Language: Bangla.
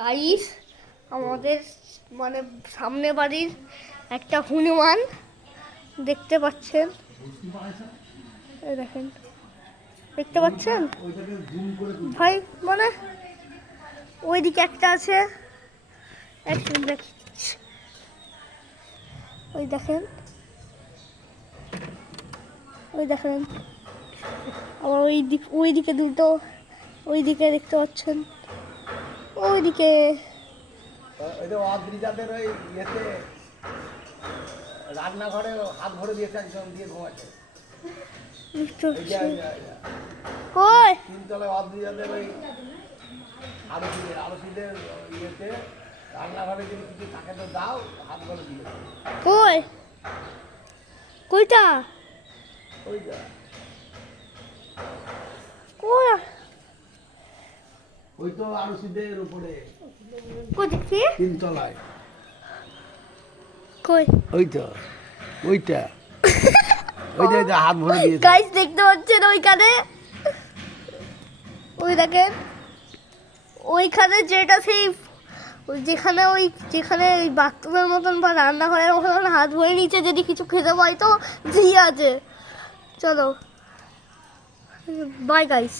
গাইস আমাদের মানে সামনে বাড়ির একটা হনুমান দেখতে পাচ্ছেন, এই দেখেন দেখতে পাচ্ছেন ভাই, মানে ওইদিকে একটা আছে, ওই দেখেন আবার ওইদিকে দুটো, ওইদিকে দেখতে পাচ্ছেন, ওইদিকে রান্নাঘরে হাত ভরে দিয়েছে একজন দিয়ে ঘুমাচ্ছে। কই তিনতলায় অদ্রিজাদের ওই আরসিদের ইয়েতে রান্নাঘরে যদি কিছু থাকে তো দাও, হাত ভরে দিয়েছে। কই কইটা ওইটা কই ওই তো আরসিদের উপরে কই দেখি তিনতলায়, কই ওইটা ওইটা ওইটা হাত ভরে দিয়েছে। গাইস দেখতে পাচ্ছেন ওইখানে, ওই দেখেন ওইখানে যেটা সেই যেখানে ওই বাথরুমের মতন বা রান্নাঘরের মতন হাত ভরে নিচে যদি কিছু খেতে পাই তো জি আছে। চলো বাই গাইস।